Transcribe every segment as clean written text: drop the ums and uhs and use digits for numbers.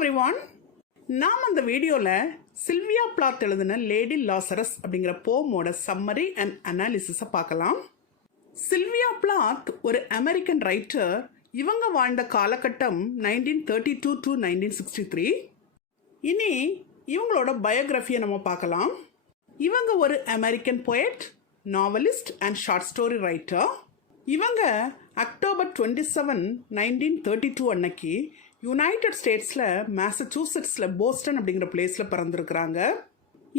Everyone, நாம் அந்த வீடியோவில் சில்வியா பிளாத் எழுதின லேடி லாசரஸ் அப்படிங்கிற போமோட சம்மரி அண்ட் அனாலிசிஸை பார்க்கலாம். சில்வியா பிளாத் ஒரு அமெரிக்கன் ரைட்டர். இவங்க வாழ்ந்த காலகட்டம் 1932 to 1963. இனி இவங்களோட பயோகிராஃபியை நம்ம பார்க்கலாம். இவங்க ஒரு American poet, novelist and short story writer. இவங்க அக்டோபர் 27, 1932 அன்னைக்கு யுனைடெட் ஸ்டேட்ஸில் மேசச்சூசெட்ஸில் போஸ்டன் அப்படிங்கிற பிளேஸில் பிறந்திருக்கிறாங்க.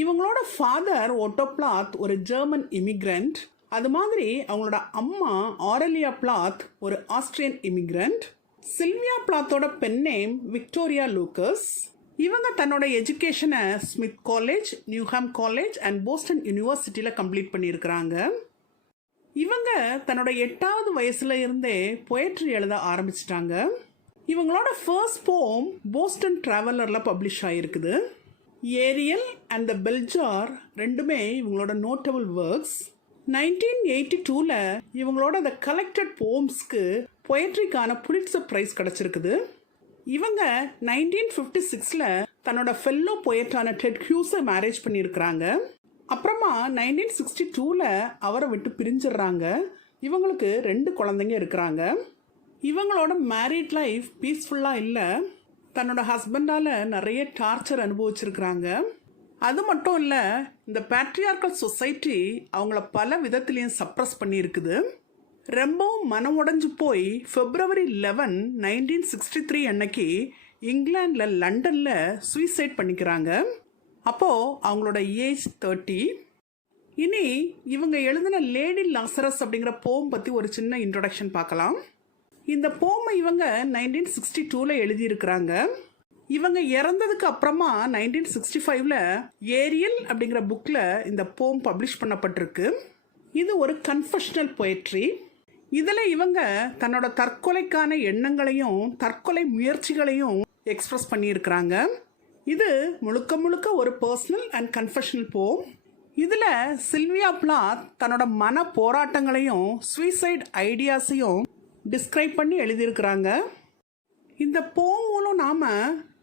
இவங்களோட ஃபாதர் ஓட்டோ பிளாத் ஒரு ஜெர்மன் இமிக்ரெண்ட். அது மாதிரி அவங்களோட அம்மா ஆரலியா பிளாத் ஒரு ஆஸ்திரியன் இமிக்ரெண்ட். சில்வியா பிளாத்தோட பென் நேம் விக்டோரியா லூக்கஸ். இவங்க தன்னோட எஜுகேஷனை Smith College, Newnham College and Boston யூனிவர்சிட்டியில் கம்ப்ளீட் பண்ணியிருக்கிறாங்க. இவங்க தன்னோட 8வது வயசுல இருந்தே பொயட்ரி எழுத ஆரம்பிச்சிட்டாங்க. இவங்களோட ஃபர்ஸ்ட் போம் போஸ்டன் ட்ராவலரில் பப்ளிஷ் ஆகிருக்குது. ஏரியல் அண்ட் த பெல்ஜார் ரெண்டுமே இவங்களோட நோட்டபிள் ஒர்க்ஸ். 1982 இவங்களோட த கலெக்டட் போம்ஸ்க்கு பொயட்ரிக்கான புலிட்சர் ப்ரைஸ் கிடச்சிருக்குது. இவங்க 1956 தன்னோட ஃபெல்லோ பொயட்டான டெட் ஹியூஸை மேரேஜ் பண்ணியிருக்கிறாங்க. அப்புறமா 1962 அவரை விட்டு பிரிஞ்சிடுறாங்க. இவங்களுக்கு 2 குழந்தைங்க இருக்கிறாங்க. இவங்களோட மேரிட் லைஃப் பீஸ்ஃபுல்லாக இல்லை. தன்னோட ஹஸ்பண்டால் நிறைய டார்ச்சர் அனுபவிச்சிருக்கிறாங்க. அது மட்டும் இல்லை, இந்த பேட்ரியார்கல் சொசைட்டி அவங்கள பல விதத்துலேயும் சப்ரஸ் பண்ணியிருக்குது. ரொம்பவும் மனம் உடைஞ்சு போய் February 11, 1963 அன்னைக்கு இங்கிலாண்டில் லண்டனில் சூசைட் பண்ணிக்கிறாங்க. அப்போது அவங்களோட ஏஜ் 30. இனி இவங்க எழுதின லேடி லாசரஸ் அப்படிங்கிற போம் பற்றி ஒரு சின்ன இன்ட்ரொடக்ஷன் பார்க்கலாம். இந்த போமை இவங்க 1962 எழுதியிருக்கிறாங்க. இவங்க இறந்ததுக்கு அப்புறமா 1965 ஏரியல் அப்படிங்கிற புக்கில் இந்த போம் பப்ளிஷ் பண்ணப்பட்டிருக்கு. இது ஒரு கன்ஃபெஷனல் பொயட்ரி. இதில் இவங்க தன்னோட தற்கொலைக்கான எண்ணங்களையும் தற்கொலை முயற்சிகளையும் எக்ஸ்பிரஸ் பண்ணியிருக்கிறாங்க. இது முழுக்க முழுக்க ஒரு பர்சனல் அண்ட் கன்ஃபெஷனல் போம். இதில் சில்வியா பிளாத் தன்னோட மன போராட்டங்களையும் சூசைட் ஐடியாஸையும் டிஸ்கிரைப் பண்ணி எழுதியிருக்கிறாங்க. இந்த போம் மூலம் நாம்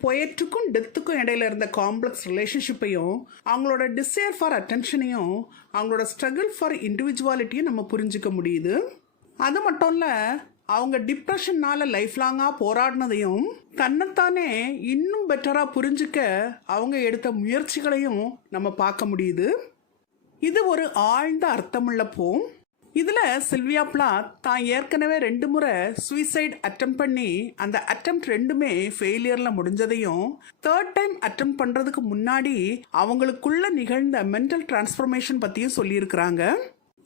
பொயட்ரிக்கும் டெத்துக்கும் இடையில இருந்த காம்ப்ளெக்ஸ் ரிலேஷன்ஷிப்பையும் அவங்களோட டிசைர் ஃபார் அட்டென்ஷனையும் அவங்களோட ஸ்ட்ரகிள் ஃபார் இண்டிவிஜுவாலிட்டியும் நம்ம புரிஞ்சிக்க முடியுது. அது மட்டும் இல்லை, அவங்க டிப்ரெஷன்னால் லைஃப் லாங்காக போராடினதையும் தன்னைத்தானே இன்னும் பெட்டராக புரிஞ்சிக்க அவங்க எடுத்த முயற்சிகளையும் நம்ம பார்க்க முடியுது. இது ஒரு ஆழ்ந்த அர்த்தமுள்ள போம். இதில் சில்வியா பிளாத் தான் ஏற்கனவே 2 முறை சூசைட் அட்டம் பண்ணி அந்த அட்டம் 2மே ஃபெயிலியரில் முடிஞ்சதையும் 3rd டைம் அட்டம் பண்ணுறதுக்கு முன்னாடி அவங்களுக்குள்ள நிகழ்ந்த மென்டல் டிரான்ஸ்ஃபர்மேஷன் பற்றியும் சொல்லியிருக்கிறாங்க.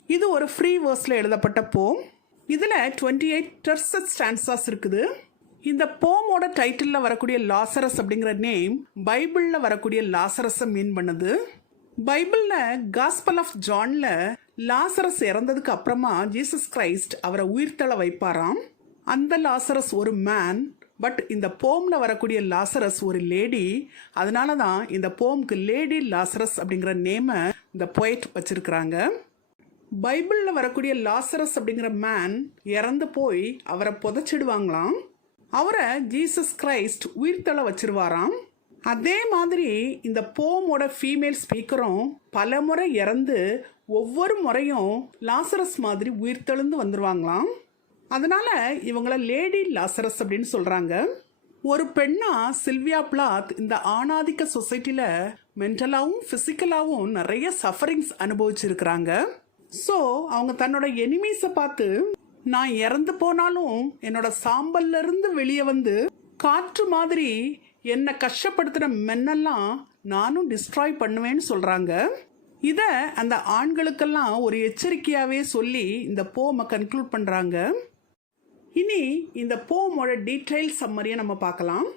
இது ஒரு ஃப்ரீ வேர்ஸில் எழுதப்பட்ட போம். இதில் 28 டெர்சட் ஸ்டான்சாஸ் இருக்குது. இந்த போமோட டைட்டிலில் வரக்கூடிய லாசரஸ் அப்படிங்கிற நேம் பைபிளில் வரக்கூடிய லாசரஸை மீன் பண்ணுது. பைபிளில் காஸ்பல் ஆஃப் ஜானில் லாசரஸ் இறந்ததுக்கு அப்புறமா ஜீசஸ் கிரைஸ்ட் அவரை உயிர்த்தள வைப்பாராம். அந்த லாசரஸ் ஒரு மேன், பட் இந்த போமில் வரக்கூடிய லாசரஸ் ஒரு லேடி. அதனால தான் இந்த போமுக்கு லேடி லாசரஸ் அப்படிங்கிற நேமை இந்த பொயட் வச்சிருக்கிறாங்க. பைபிளில் வரக்கூடிய லாசரஸ் அப்படிங்கிற மேன் இறந்து போய் அவரை புதைச்சிடுவாங்களாம். அவரை ஜீசஸ் கிரைஸ்ட் உயிர்த்தள வச்சிருவாராம். அதே மாதிரி இந்த போமோட ஃபீமேல் ஸ்பீக்கரும் பல முறை இறந்து ஒவ்வொரு முறையும் லாசரஸ் மாதிரி உயிர்த்தெழுந்து வந்துடுவாங்களாம். அதனால இவங்கள லேடி லாசரஸ் அப்படின்னு சொல்கிறாங்க. ஒரு பெண்ணா சில்வியா பிளாத் இந்த ஆணாதிக்க சொசைட்டியில் மென்டலாகவும் ஃபிசிக்கலாகவும் நிறைய சஃபரிங்ஸ் அனுபவிச்சிருக்கிறாங்க. ஸோ அவங்க தன்னோட எனிமீஸை பார்த்து, நான் இறந்து போனாலும் என்னோட சாம்பல்ல இருந்து வெளியே வந்து காற்று மாதிரி என்னை கஷ்டப்படுத்துகிற மென்னெல்லாம் நானும் டிஸ்ட்ராய் பண்ணுவேன்னு சொல்கிறாங்க. இதை அந்த ஆண்களுக்கெல்லாம் ஒரு எச்சரிக்கையாகவே சொல்லி இந்த போமை கன்க்ளூட் பண்ணுறாங்க. இனி இந்த போமோட டீட்டெயில் சம்மரியை நம்ம பார்க்கலாம்.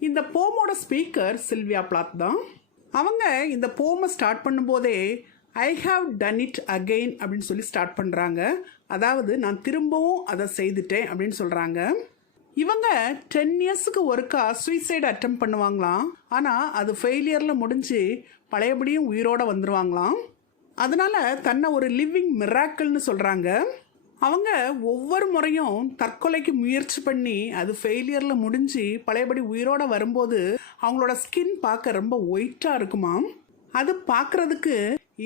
இந்த போமோட ஸ்பீக்கர் சில்வியா பிளாத் தான். அவங்க இந்த போமை ஸ்டார்ட் பண்ணும்போதே I have done it again அப்படின்னு சொல்லி ஸ்டார்ட் பண்ணுறாங்க. அதாவது நான் திரும்பவும் அதை செய்துட்டேன் அப்படின்னு சொல்கிறாங்க. இவங்க 10 இயர்ஸுக்கு ஒருக்கா சூசைட் அட்டம் பண்ணுவாங்களாம். ஆனால் அது ஃபெயிலியரில் முடிஞ்சு பழையபடியும் உயிரோடு வந்துடுவாங்களாம். அதனால் தன்னை ஒரு லிவிங் மிராக்கிள்னு சொல்கிறாங்க. அவங்க ஒவ்வொரு முறையும் தற்கொலைக்கு முயற்சி பண்ணி அது ஃபெயிலியரில் முடிஞ்சு பழையபடி உயிரோட வரும்போது அவங்களோட ஸ்கின் பார்க்க ரொம்ப ஒயிட்டாக இருக்குமாம். அது பார்க்கறதுக்கு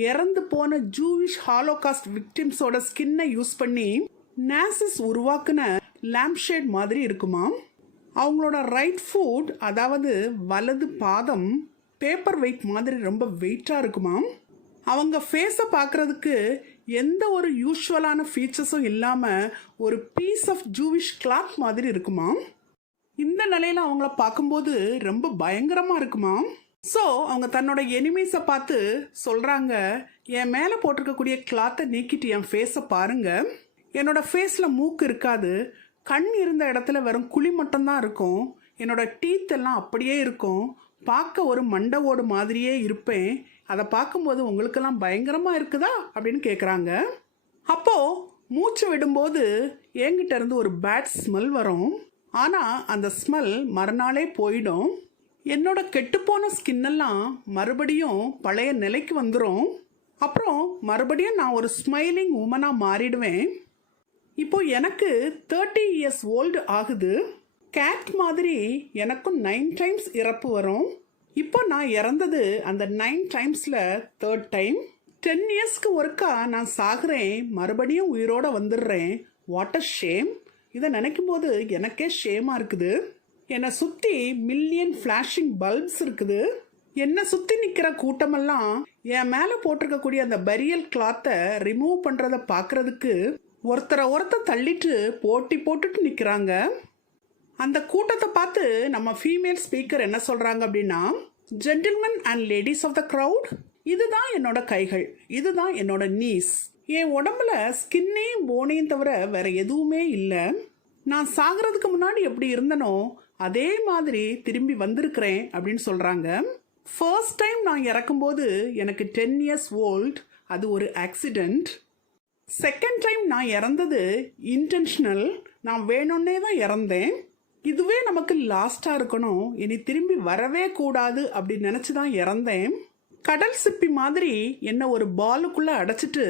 இறந்து போன ஜூவிஷ் ஹாலோகாஸ்ட் விக்டிம்ஸோட ஸ்கின்னை யூஸ் பண்ணி நாசிஸ் உருவாக்குன லேம்ப்ஷேட் மாதிரி இருக்குமாம். அவங்களோட ரைட் ஃபுட், அதாவது வலது பாதம், பேப்பர் வெயிட் மாதிரி ரொம்ப வெயிட்டாக இருக்குமாம். அவங்க ஃபேஸை பார்க்குறதுக்கு எந்த ஒரு யூஷுவலான ஃபீச்சர்ஸும் இல்லாமல் ஒரு பீஸ் ஆஃப் ஜூவிஷ் கிளாத் மாதிரி இருக்குமாம். இந்த நிலையில் அவங்கள பார்க்கும்போது ரொம்ப பயங்கரமாக இருக்குமாம். ஸோ அவங்க தன்னோட எனிமீஸை பார்த்து சொல்கிறாங்க, என் மேலே போட்டிருக்கக்கூடிய கிளாத்தை நீக்கிட்டு என் ஃபேஸை பாருங்க. என்னோட ஃபேஸில் மூக்கு இருக்காது, கண் இருந்த இடத்துல வெறும் குழி மட்டும்தான் இருக்கும், என்னோட டீத் எல்லாம் அப்படியே இருக்கும், பார்க்க ஒரு மண்டை ஓடு மாதிரியே இருப்பேன். அதை பார்க்கும்போது உங்களுக்கெல்லாம் பயங்கரமாக இருக்குதா அப்படின்னு கேட்குறாங்க. அப்போது மூச்சு விடும்போது என்கிட்ட இருந்து ஒரு பேட் ஸ்மெல் வரும். ஆனால் அந்த ஸ்மெல் மறுநாளே போயிடும். என்னோட கெட்டுப்போன ஸ்கின்னெல்லாம் மறுபடியும் பழைய நிலைக்கு வந்துடும். அப்புறம் மறுபடியும் நான் ஒரு ஸ்மைலிங் உமனாக மாறிடுவேன். இப்போ எனக்கு 30 இயர்ஸ் ஓல்டு ஆகுது. கேட் மாதிரி எனக்கும் 9 டைம்ஸ் இறப்பு வரும். இப்போ நான் இறந்தது அந்த 9 டைம்ஸில் 3rd டைம். 10 இயர்ஸ்க்கு ஒருக்கா நான் சாகுறேன், மறுபடியும் உயிரோட வந்துடுறேன். What a shame! இதை நினைக்கும் போது எனக்கே ஷேமாக இருக்குது. என்னை சுற்றி மில்லியன் ஃப்ளாஷிங் பல்ப்ஸ் இருக்குது. என்னை சுற்றி நிற்கிற கூட்டமெல்லாம் என் மேலே போட்டிருக்கக்கூடிய அந்த பரியல் கிளாத்தை ரிமூவ் பண்ணுறதை பார்க்குறதுக்கு ஒருத்தரை தள்ளிட்டு போட்டி போட்டுட்டு நிற்கிறாங்க. அந்த கூட்டத்தை பார்த்து நம்ம ஃபீமேல் ஸ்பீக்கர் என்ன சொல்கிறாங்க அப்படின்னா, gentlemen and ladies of the crowd, இதுதான் என்னோட கைகள், இதுதான் என்னோட நீஸ். என் உடம்புல ஸ்கின்னையும் போனையும் தவிர வேற எதுவுமே இல்லை. நான் சாகிறதுக்கு முன்னாடி எப்படி இருந்தனோ அதே மாதிரி திரும்பி வந்திருக்கிறேன் அப்படின்னு சொல்கிறாங்க. ஃபர்ஸ்ட் டைம் நான் இறக்கும்போது எனக்கு 10 இயர்ஸ் ஓல்ட், அது ஒரு ஆக்சிடெண்ட். செகண்ட் டைம் நான் இறந்தது இன்டென்ஷனல், நான் வேணும்னே தான் இறந்தேன். இதுவே நமக்கு லாஸ்ட்டாக இருக்கணும், இனி திரும்பி வரவே கூடாது அப்படின்னு நினச்சி தான் இறந்தேன். கடல் சிப்பி மாதிரி என்னை ஒரு பாலுக்குள்ளே அடைச்சிட்டு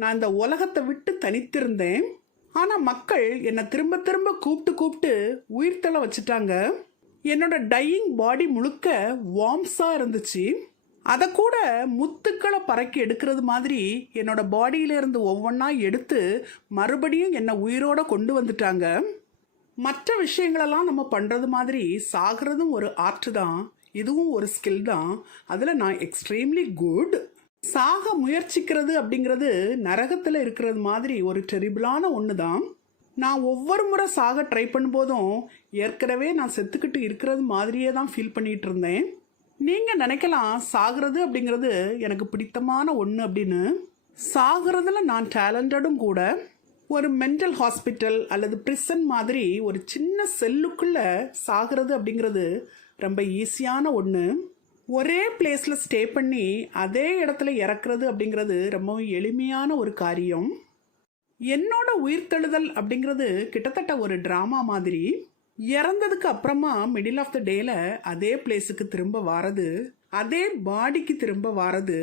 நான் இந்த உலகத்தை விட்டு தனித்திருந்தேன். ஆனால் மக்கள் என்னை திரும்ப திரும்ப கூப்பிட்டு உயிர்த்தலை வச்சுட்டாங்க. என்னோட டையிங் பாடி முழுக்க வார்ம்ஸாக இருந்துச்சு. அதை கூட முத்துக்களை பறக்கி எடுக்கிறது மாதிரி என்னோட பாடியிலேருந்து ஒவ்வொன்றா எடுத்து மறுபடியும் என்னை உயிரோட கொண்டு வந்துட்டாங்க. மற்ற விஷயங்களெல்லாம் நம்ம பண்ணுறது மாதிரி சாகிறதும் ஒரு ஆர்ட் தான், இதுவும் ஒரு ஸ்கில் தான். அதில் நான் எக்ஸ்ட்ரீம்லி குட். சாக முயற்சிக்கிறது அப்படிங்கிறது நரகத்தில் இருக்கிறது மாதிரி ஒரு டெரிபிளான ஒன்று தான். நான் ஒவ்வொரு முறை சாக ட்ரை பண்ணும்போதும் ஏற்கனவே நான் செத்துக்கிட்டு இருக்கிறது மாதிரியே தான் ஃபீல் பண்ணிகிட்டு இருந்தேன். நீங்கள் நினைக்கலாம் சாகிறது அப்படிங்கிறது எனக்கு பிடித்தமான ஒன்று அப்படின்னு. சாகிறதுல நான் டேலண்டடும் கூட. ஒரு மென்டல் ஹாஸ்பிட்டல் அல்லது பிரிசன் மாதிரி ஒரு சின்ன செல்லுக்குள்ளே சாகிறது அப்படிங்கிறது ரொம்ப ஈஸியான ஒன்று. ஒரே பிளேஸில் ஸ்டே பண்ணி அதே இடத்துல இறக்குறது அப்படிங்கிறது ரொம்பவும் எளிமையான ஒரு காரியம். என்னோட உயிர்த்தெழுதல் அப்படிங்கிறது கிட்டத்தட்ட ஒரு ட்ராமா மாதிரி. இறந்ததுக்கு அப்புறமா மிடில் ஆஃப் த டேல அதே பிளேஸுக்கு திரும்ப வாரது, அதே பாடிக்கு திரும்ப வாரது,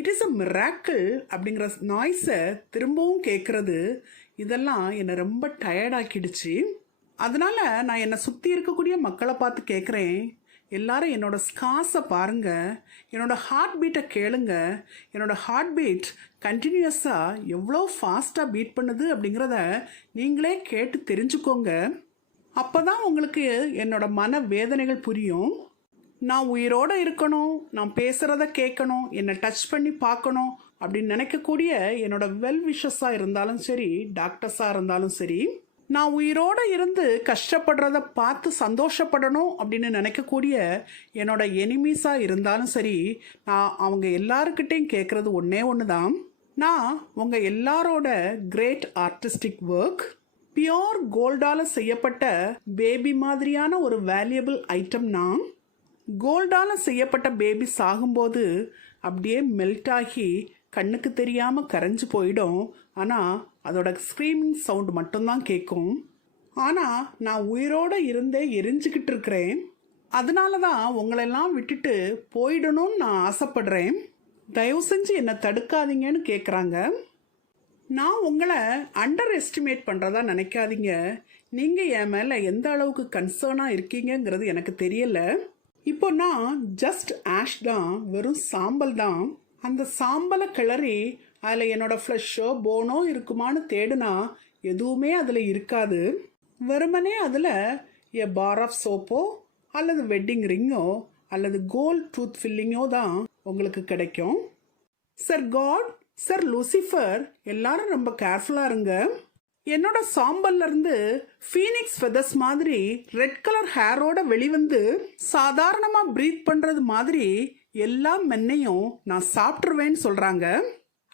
இட் இஸ் அ மிராக்கிள் அப்படிங்கிற நாய்ஸை திரும்பவும் கேட்குறது, இதெல்லாம் என்னை ரொம்ப டயர்டாக்கிடுச்சு. அதனால நான் என்னை சுற்றி இருக்கக்கூடிய மக்களை பார்த்து கேட்குறேன், எல்லாரும் என்னோட ஸ்கார்ஸை பாருங்க, என்னோட ஹார்ட் பீட்டை கேளுங்க. என்னோட ஹார்ட் பீட் கண்டினியூஸாக எவ்வளோ ஃபாஸ்ட்டாக பீட் பண்ணுது அப்படிங்கிறத நீங்களே கேட்டு தெரிஞ்சுக்கோங்க. அப்போ தான் உங்களுக்கு என்னோட மன வேதனைகள் புரியும். நான் உயிரோடு இருக்கணும், நான் பேசுகிறத கேட்கணும், என்னை டச் பண்ணி பார்க்கணும் அப்படின்னு நினைக்கக்கூடிய என்னோட வெல் விஷஸாக இருந்தாலும் சரி, டாக்டர்ஸாக இருந்தாலும் சரி, நான் உயிரோடு இருந்து கஷ்டப்படுறத பார்த்து சந்தோஷப்படணும் அப்படின்னு நினைக்கக்கூடிய என்னோட எனிமீஸாக இருந்தாலும் சரி, நான் அவங்க எல்லாருக்கிட்டையும் கேட்குறது ஒன்று தான். நான் உங்கள் எல்லாரோட கிரேட் ஆர்டிஸ்டிக் ஒர்க், பியோர் கோல்டால் செய்யப்பட்ட பேபி மாதிரியான ஒரு வேல்யூபிள் ஐட்டம்னா, கோல்டால் செய்யப்பட்ட பேபி சாகும்போது அப்படியே மெல்ட் ஆகி கண்ணுக்கு தெரியாமல் கரைஞ்சு போயிடும். ஆனால் அதோட ஸ்க்ரீமிங் சவுண்ட் மட்டும்தான் கேட்கும். ஆனால் நான் உயிரோடு இருந்தே எரிஞ்சுக்கிட்டு இருக்கிறேன். அதனால தான் உங்களெல்லாம் விட்டுட்டு போயிடணும்னு நான் ஆசைப்படுறேன். தயவு செஞ்சு என்னை தடுக்காதீங்கன்னு கேட்குறாங்க. நான் உங்களை அண்டர் எஸ்டிமேட் பண்ணுறதா நினைக்காதீங்க. நீங்கள் என் மேலே எந்த அளவுக்கு கன்சர்னாக இருக்கீங்கங்கிறது எனக்கு தெரியல. இப்போ நான் ஜஸ்ட் ஆஷ் தான், வெறும் சாம்பல் தான். அந்த சாம்பலை கிளறி அதில் என்னோட ஃப்ளஷோ போனோ இருக்குமான்னு தேடுனா எதுவுமே அதில் இருக்காது. வெறுமனே அதில் எ பார் ஆஃப் சோப்போ அல்லது வெட்டிங் ரிங்கோ அல்லது கோல்ட் டூத் ஃபில்லிங்கோ தான் உங்களுக்கு கிடைக்கும். சர் காட், சர் லூசிஃபர், எல்லாரும் ரொம்ப கேர்ஃபுல்லா இருங்க. என்னோட சாம்பல்ல இருந்து ஃபீனிக்ஸ் ஃபெதர்ஸ் மாதிரி ரெட் கலர் ஹேரோட வெளிவந்து சாதாரணமா பிரீத் பண்றது மாதிரி எல்லா மென்னையும் நான் சாப்பிட்டுருவேன்னு சொல்றாங்க.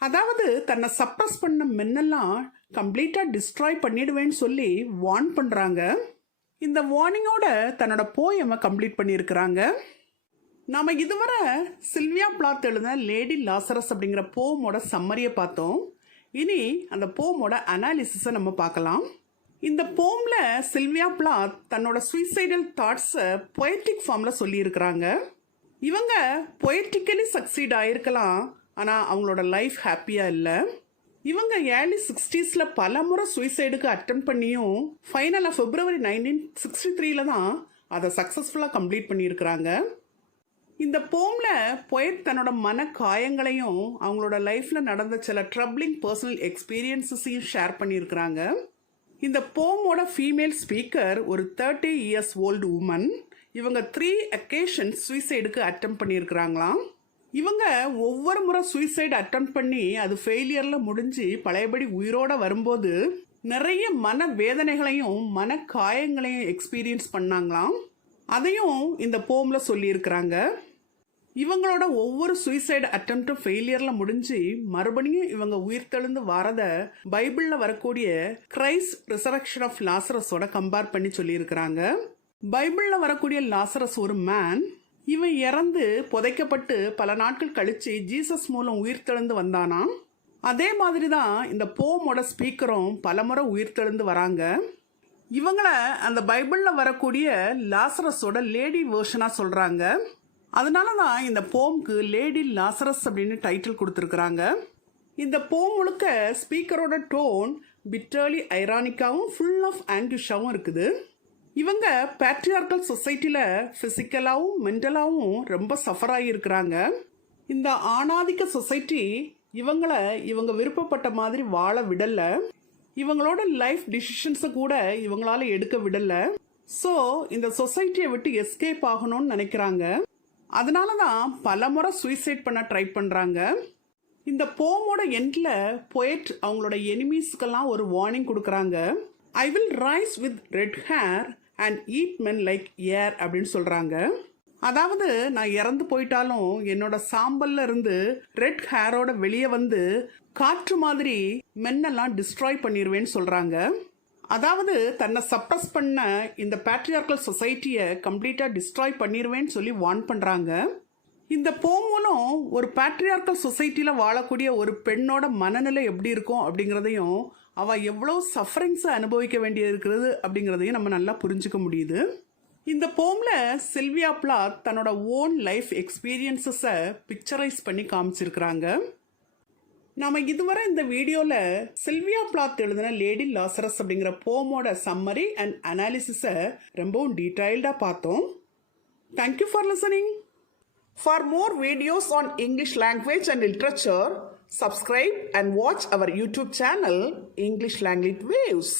அதாவது தன்னை சப்ரஸ் பண்ண மென்னெல்லாம் கம்ப்ளீட்டா டிஸ்ட்ராய் பண்ணிடுவேன்னு சொல்லி வார்ன் பண்றாங்க. இந்த வார்னிங்கோட தன்னோட போயமை கம்ப்ளீட் பண்ணியிருக்கிறாங்க. நாம இதுவரை சில்வியா பிளாத் எழுதின லேடி லாசரஸ் அப்படிங்கிற போமோட சம்மரியை பார்த்தோம். இனி அந்த போமோட அனாலிசிஸை நம்ம பார்க்கலாம். இந்த போம்ல சில்வியா பிளாத் தன்னோட சூசைடல் தாட்ஸை பொயட்டிக் ஃபார்ம்ல சொல்லியிருக்கிறாங்க. இவங்க பொயட்டிக்கலி சக்சீட் ஆயிருக்கலாம், ஆனால் அவங்களோட லைஃப் ஹாப்பியாக இல்லை. இவங்க ஏர்லி 60s பல முறை சூசைடுக்கு அட்டன் பண்ணியும் ஃபைனலாக February 1963 தான் அதை சக்ஸஸ்ஃபுல்லாக கம்ப்ளீட் பண்ணியிருக்கிறாங்க. இந்த போம்ல பொயட் தன்னோட மன காயங்களையும் அவங்களோட லைஃப்ல நடந்த சில ட்ரபிளிங் பர்சனல் எக்ஸ்பீரியன்ஸஸையும் ஷேர் பண்ணியிருக்கிறாங்க. இந்த போமோட ஃபீமேல் ஸ்பீக்கர் ஒரு 30 years ஓல்டு உமன். இவங்க 3 occasions சூசைடுக்கு அட்டம் பண்ணியிருக்கிறாங்களாம். இவங்க ஒவ்வொரு முறை சூசைடு அட்டம் பண்ணி அது ஃபெயிலியர்ல முடிஞ்சு பழையபடி உயிரோட வரும்போது நிறைய மன வேதனைகளையும் மன காயங்களையும் எக்ஸ்பீரியன்ஸ் பண்ணாங்களாம். அதையும் இந்த போம்ல சொல்லியிருக்கிறாங்க. இவங்களோட ஒவ்வொரு சூசைடு அட்டம்ப்டும் ஃபெயிலியர்ல முடிஞ்சு மறுபடியும் இவங்க உயிர்த்தெழுந்து வரத பைபிள்ல வரக்கூடிய கிரைஸ்ட் ரிசரக்ஷன் ஆஃப் லாசரஸோட கம்பேர் பண்ணி சொல்லியிருக்கிறாங்க. பைபிள்ல வரக்கூடிய லாசரஸ் ஒரு மேன். இவன் இறந்து புதைக்கப்பட்டு பல நாட்கள் கழிச்சு ஜீசஸ் மூலம் உயிர்த்தெழுந்து வந்தானா. அதே மாதிரி தான் இந்த போமோட ஸ்பீக்கரும் பலமுறை உயிர்த்தெழுந்து வராங்க. இவங்கள அந்த பைபிள்ல வரக்கூடிய லாசரஸோட லேடி வேர்ஷனா சொல்றாங்க. அதனால தான் இந்த போம்க்கு லேடி லாசரஸ் அப்படின்னு டைட்டில் கொடுத்துருக்குறாங்க. இந்த போம் முழுக்க ஸ்பீக்கரோட டோன் பிட்டர்லி ஐரானிக்காவும் ஃபுல் ஆஃப் ஆங்கிஷாவும் இருக்குது. இவங்க பேட்ரியார்கல் சொசைட்டியில் ஃபிசிக்கலாகவும் மென்டலாகவும் ரொம்ப சஃபர் ஆகியிருக்கிறாங்க. இந்த ஆணாதிக்க சொசைட்டி இவங்க விருப்பப்பட்ட மாதிரி வாழ விடல. இவங்களோட லைஃப் டிசிஷன்ஸை கூட இவங்களால எடுக்க விடல. ஸோ இந்த சொசைட்டியை விட்டு எஸ்கேப் ஆகணும்னு நினைக்கிறாங்க. அதனால தான் பல முறை சூசைட் பண்ண ட்ரை பண்ணுறாங்க. இந்த போமோட எண்டில் பொயட் அவங்களோட எனிமீஸ்க்கெல்லாம் ஒரு வார்னிங் கொடுக்குறாங்க. I will rise with red hair and eat men like air அப்படின்னு சொல்கிறாங்க. அதாவது நான் இறந்து போயிட்டாலும் என்னோட சாம்பல்ல இருந்து ரெட் ஹேரோட வெளியே வந்து காற்று மாதிரி மென்னெல்லாம் டிஸ்ட்ராய் பண்ணிடுவேன்னு சொல்கிறாங்க. அதாவது தன்னை சப்ரஸ் பண்ண இந்த பேட்ரியார்கல் சொசைட்டியை கம்ப்ளீட்டாக டிஸ்ட்ராய் பண்ணிடுவேன்னு சொல்லி வார்ன் பண்ணுறாங்க. இந்த போமோனும் ஒரு பேட்ரியார்கல் சொசைட்டியில் வாழக்கூடிய ஒரு பெண்ணோட மனநிலை எப்படி இருக்கும் அப்படிங்கிறதையும் அவள் எவ்வளோ சஃபரிங்ஸை அனுபவிக்க வேண்டியது இருக்கிறது அப்படிங்கிறதையும் நம்ம நல்லா புரிஞ்சுக்க முடியுது. இந்த போம்ல சில்வியா பிளாத் தன்னோட ஓன் லைஃப் எக்ஸ்பீரியன்ஸஸை பிக்சரைஸ் பண்ணி காமிச்சிருக்கிறாங்க. நாம இதுவரை இந்த வீடியோவில் சில்வியா பிளாத் எழுதின லேடி லாசரஸ் அப்படிங்கிற போமோட சம்மரி அண்ட் அனாலிசிஸை ரொம்பவும் டீட்டெயில்டாக பார்த்தோம். Thank you for listening. For more videos on English language and literature, subscribe and watch our YouTube channel, English Language Waves.